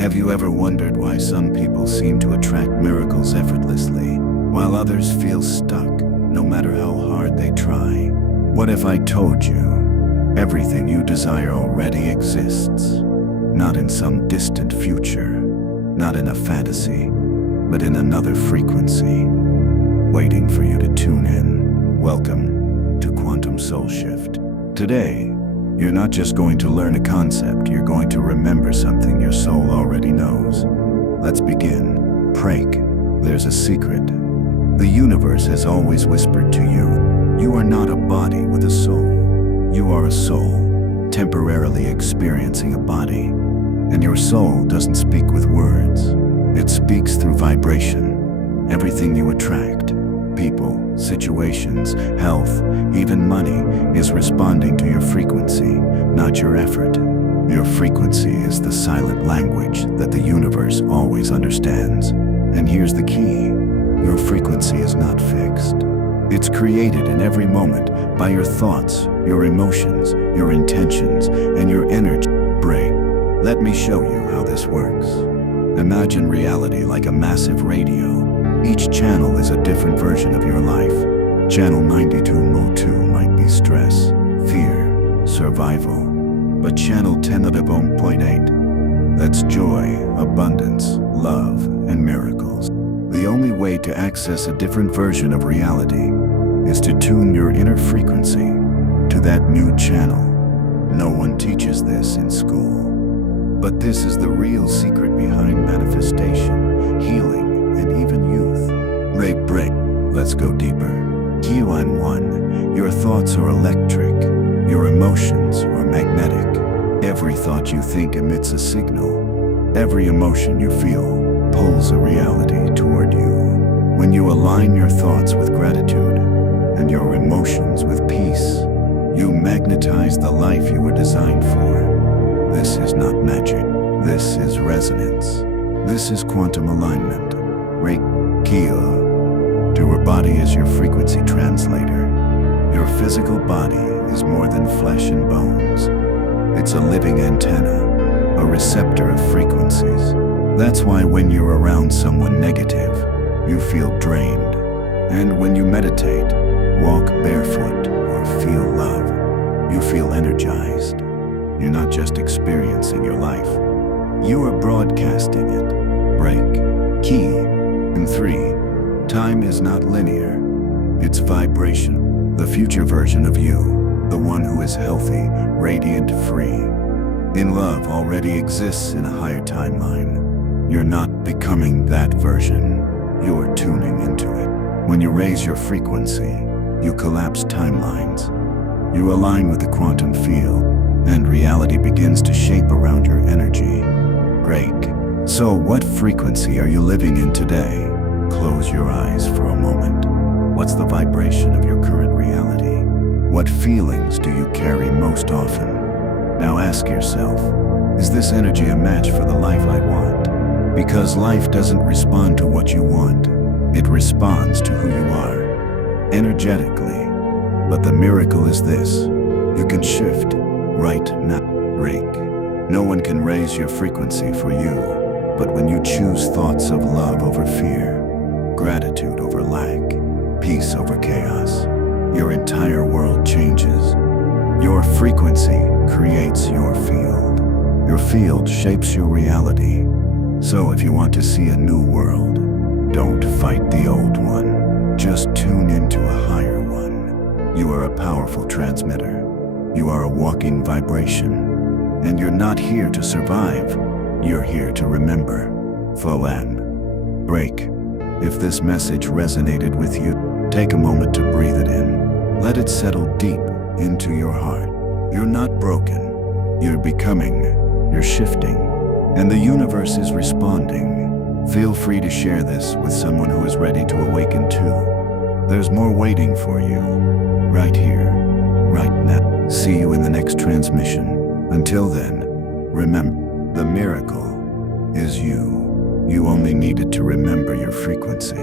Have you ever wondered why some people seem to attract miracles effortlessly, while others feel stuck, no matter how hard they try? What if I told you, everything you desire already exists? Not in some distant future, not in a fantasy, but in another frequency, waiting for you to tune in. Welcome to Quantum Soul Shift. Today, you're not just going to learn a concept, you're going to remember something your soul already knows. Let's begin. Break. There's a secret. The universe has always whispered to you, you are not a body with a soul. You are a soul, temporarily experiencing a body. And your soul doesn't speak with words. It speaks through vibration. Everything you attract, people, situations, health, even money, is responding to your frequency, not your effort. Your frequency is the silent language that the universe always understands. And here's the key. Your frequency is not fixed. It's created in every moment by your thoughts, your emotions, your intentions, and your energy. Break. Let me show you how this works. Imagine reality like a massive radio. Each channel is a different version of your life. Channel 92.2 might be stress, fear, survival. But channel 10.8, that's joy, abundance, love, and miracles. The only way to access a different version of reality is to tune your inner frequency to that new channel. No one teaches this in school. But this is the real secret behind manifestation, healing, and even youth. Break. Let's go deeper. Q1. Your thoughts are electric. Your emotions are magnetic. Every thought you think emits a signal. Every emotion you feel pulls a reality toward you. When you align your thoughts with gratitude and your emotions with peace, you magnetize the life you were designed for. This is not magic. This is resonance. This is quantum alignment. Reiki. Your body is your frequency translator. Your physical body is more than flesh and bones. It's a living antenna, a receptor of frequencies. That's why when you're around someone negative, you feel drained. And when you meditate, walk barefoot, or feel love, you feel energized. You're not just experiencing your life, you are broadcasting it. Break. Key. And 3. Time is not linear. It's vibration. The future version of you, the one who is healthy, radiant, free, in love, already exists in a higher timeline. You're not becoming that version. You're tuning into it. When you raise your frequency, you collapse timelines. You align with the quantum field, and reality begins to shape around your energy. Break. So what frequency are you living in today? Close your eyes for a moment. What's the vibration of your current reality? What feelings do you carry most often? Now ask yourself, is this energy a match for the life I want? Because life doesn't respond to what you want. It responds to who you are, energetically. But the miracle is this, you can shift right now. Break. No one can raise your frequency for you, but when you choose thoughts of love over fear, gratitude over lack, peace over chaos, your entire world changes. Your frequency creates your field. Your field shapes your reality. So if you want to see a new world, don't fight the old one. Just tune into a higher one. You are a powerful transmitter. You are a walking vibration. And you're not here to survive. You're here to remember. Folan. Break. If this message resonated with you, take a moment to breathe it in. Let it settle deep into your heart. You're not broken. You're becoming. You're shifting. And the universe is responding. Feel free to share this with someone who is ready to awaken too. There's more waiting for you. Right here. Right now. See you in the next transmission. Until then, remember, the miracle is you. You only needed to remember your frequency.